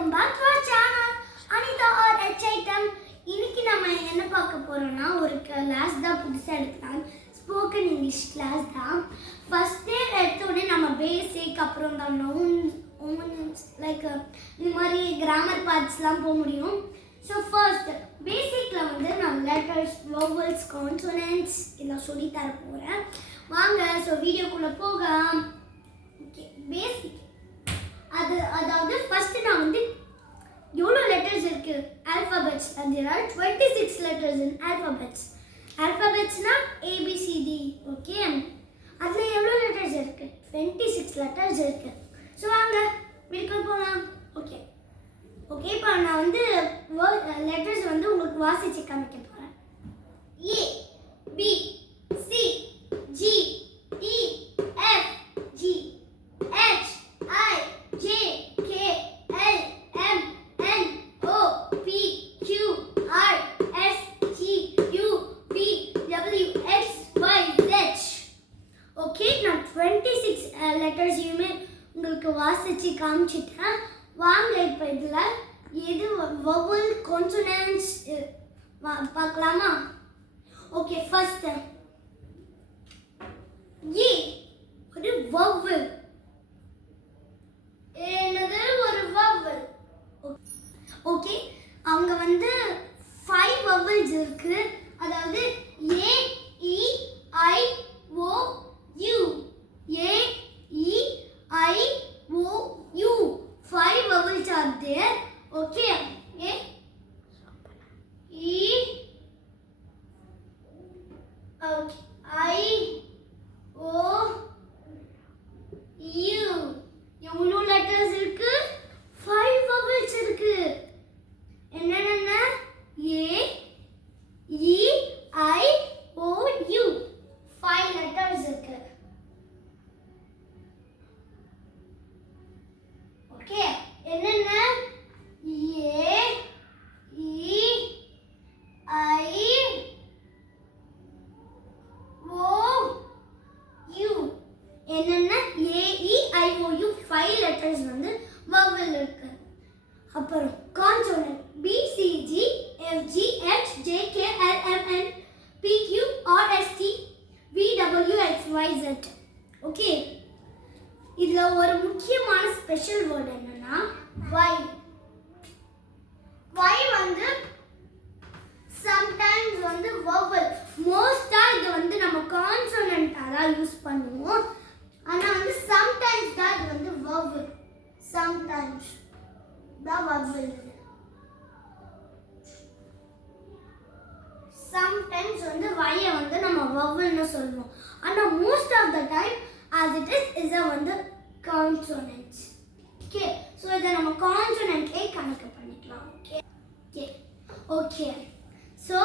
Welcome back to our channel Anitha ஆர் எச் ஐட்டம். இன்னைக்கு நம்ம என்ன பார்க்க போறோம்னா ஒரு கிளாஸ் தான் புதுசா எடுக்கலாம். ஸ்போக்கன் இங்கிலீஷ் கிளாஸ் தான். ஃபர்ஸ்ட் டே எடுத்த உடனே நம்ம பேசிக் அப்புறம் தான் நவுன்ஸ் லைக் இந்த மாதிரி கிராமர் பார்ட்ஸ்லாம் போக முடியும். ஸோ ஃபர்ஸ்ட் பேசிக்ல வந்து நான் லெட்டர்ஸ், வவல்ஸ், கான்சோனன்ட்ஸ் இதெல்லாம் சொல்லி தர போகிறேன். வாங்க ஸோ வீடியோக்குள்ளே போகலாம். ஓகே, பேசிக் அதாவது ஃபர்ஸ்ட் நான் வந்து எவ்வளோ லெட்டர்ஸ் இருக்கு alphabets. there are 26 letters in alphabets. ஆல்ஃபபெட்ஸ்னா ABCD. Okay, அதில் எவ்வளோ லெட்டர்ஸ் இருக்கு? 26 லெட்டர்ஸ் இருக்கு. ஸோ வாங்க வீட்டுக்கு போகலாம். ஓகே ஓகே, இப்போ நான் வந்து லெட்டர்ஸ் வந்து உங்களுக்கு வாசிச்சு காமிக்க போகிறேன். A B C G E F G H I J K L M N O P Q R S T U V W X Y Z. Okay, நான் 26 லெட்டர்ஸையுமே உங்களுக்கு வாசிச்சு காமிச்சிட்டேன். வாங்க இப்போ இதில் எது வவல், கான்சோனன்ட்ஸ் பார்க்கலாமா? ஓகே, ஃபர்ஸ்ட் ஏ ஒரு வவல். என்னது ஒரு வவல்? ஓகே, அங்க வந்து 5 வவல்ஸ் இருக்கு. அதாவது A E I O U, A E I O U. 5 vowels are there. Okay, A E okay, I O U. எவ்வளோ லெட்டர்ஸ் இருக்கு? 5 vowels இருக்கு. என்னென்ன? A E I O U. 5 letters இருக்கு. Okay, என்னென்ன? A E I O U. என்னென்ன? A E I O U. 5 letters வந்து vowel இருக்கு. அப்புறம் consonant B C G F G H J K L M N P Q R S T V W X Y Z. ஓகே, இதுல ஒரு முக்கியமான special word என்னன்னா y. y வந்து sometimes வந்து vowel. மோஸ்டா இது வந்து நம்ம கான்சோனன்ட்டா தான் யூஸ் பண்ணுவோம். ஆனா வந்து sometimes தான் இது வந்து vowel. sometimes தான் vowel. sometimes வந்து y வந்து நம்ம vowel னு சொல்லுவோம். ஆனா most of the time as it is a வந்து consonants. Okay, so இதை நம்ம கான்சோனன்ட்லே கணக்கு பண்ணிக்கலாம். Okay, so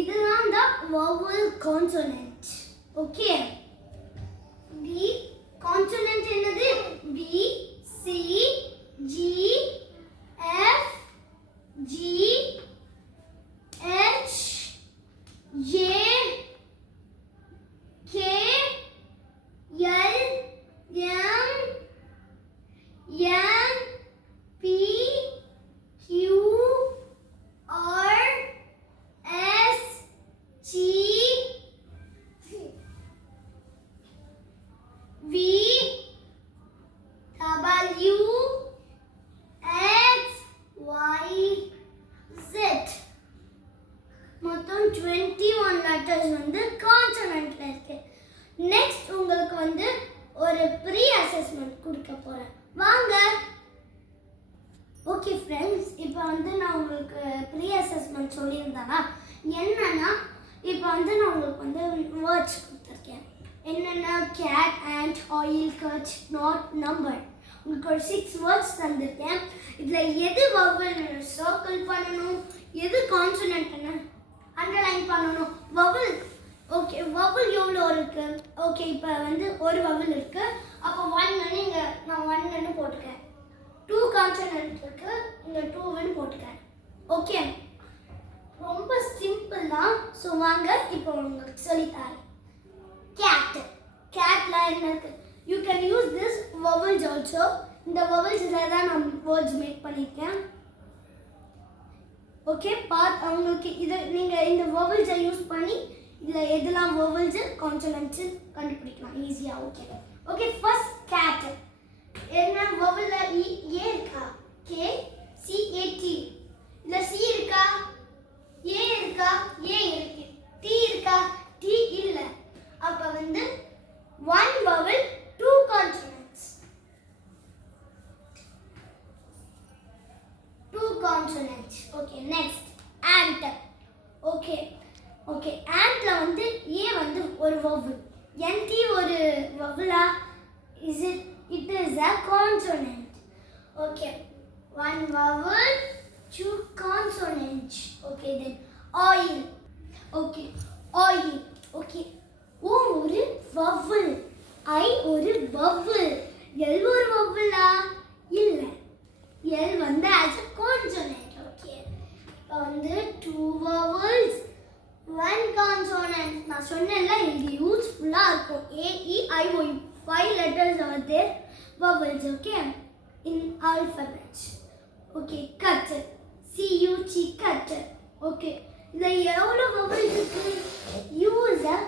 இதுதான் the vowel consonant. Okay, B consonant என்னது? B C G F G H J K L M N P Q R S T V W X Y Z. மொத்தம் 21 letters வந்து கான்சோனன்ட்ல இருக்கு. Next உங்களுக்கு வந்து ஒரு pre assessment கொடுக்க போறேன். வாங்க. ஓகே ஃப்ரெண்ட்ஸ், இப்போ வந்து நான் உங்களுக்கு ப்ரீ அசஸ்மெண்ட் சொல்லியிருந்தேன்னா என்னன்னா, இப்போ வந்து நான் உங்களுக்கு வந்து வேர்ட்ஸ் கொடுத்துருக்கேன். என்னென்ன? Cat, ant, oil, cut, not, number. உங்களுக்கு ஒரு 6 வேர்ட்ஸ் தந்திருக்கேன். இதில் எது வவல் சர்க்கிள் பண்ணணும், எது கான்சோனன்ட்னு அண்டர்லைன் பண்ணணும். வவல் ஓகே, வவல் எவ்வளோ இருக்கு? ஓகே, இப்போ வந்து ஒரு வவல் இருக்கு. அப்போ 1 இங்க நான் 1ன்னு போட்டுக்கேன். 2 கான்சோனன்ட் இருக்கு, இங்க 2ன்னு போட்டுக்கேன். ஓகே, ரொம்ப சிம்பிள் தான். ஸோ வாங்க இப்போ உங்களுக்கு சொல்லித்தரேன். கேட். கேட்ல என்ன இருக்கு? You can use this vowels also. இந்த vowelsல தான் நான் வேர்ட்ஸ் மேக் பண்ணிருக்கேன். ஓகே, உங்களுக்கு இது நீங்க இந்த vowelsஐ யூஸ் பண்ணி இதுல எதெல்லாம் vowels கான்சோனன்ட்ஸ் கண்டுபிடிக்கலாம் ஈஸியா. Okay first cat. என்ன vowelல ஏ இருக்கா? K C A T. இதுல சி இருக்கா? ஏ இருக்கா? ஏ இருக்கு. டி இருக்கா? டி இல்ல. அப்ப வந்து one vowel two consonants. Two consonants. Okay, next ant. Okay antல வந்து ஏ வந்து ஒரு vowel. nt ஒரு vowel-ஆ? It is a consonant. Okay, one vowel two consonants. Okay, then oil. Okay, oil. Okay, O ஒரு vowel, I ஒரு vowel, L ஒரு vowel-ஆ? இல்ல, L வந்து as a consonant. Okay, இப்போ வந்து two vowels one consonant. நான் சொன்னேன்ல இது யூஸ்ஃபுல்லா இருக்கும். A E I O U 5 letters are there vowels. Okay, in alphabet. Okay, cut. C U T cut. Okay, இதுல எவ்வளவு vowels இருக்கு? U is a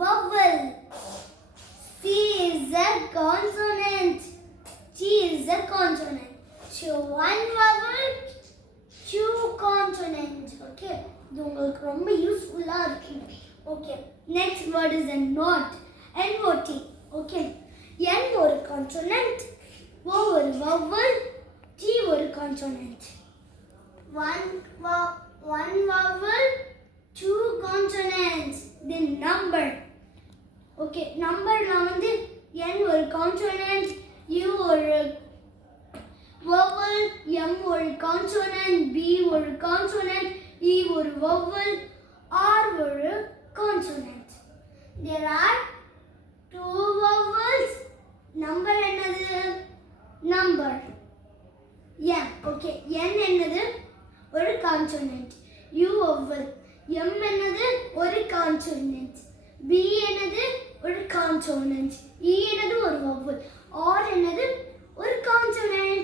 vowel, C is a consonant, T is a consonant. So one vowel two consonants. Okay, இது உங்களுக்கு ரொம்ப யூஸ்ஃபுல்லா இருக்கு. Okay, next word is a knot. N-O-T. Okay, N ஒரு consonant, O ஒரு vowel, T ஒரு consonant. One vowel two consonants. Then number. Okay, numberல வந்து N ஒரு consonant, U ஒரு vowel, M ஒரு consonant, B ஒரு consonant, E ஒரு vowel, R ஒரு consonant. There are two vowels. Number என்னது? Number. M. Okay, N என்னது? ஒரு consonant. U vowel. M என்னது? ஒரு consonant. B என்னது? ஒரு consonant. E என்னது? ஒரு vowel. R என்னது? ஒரு consonant.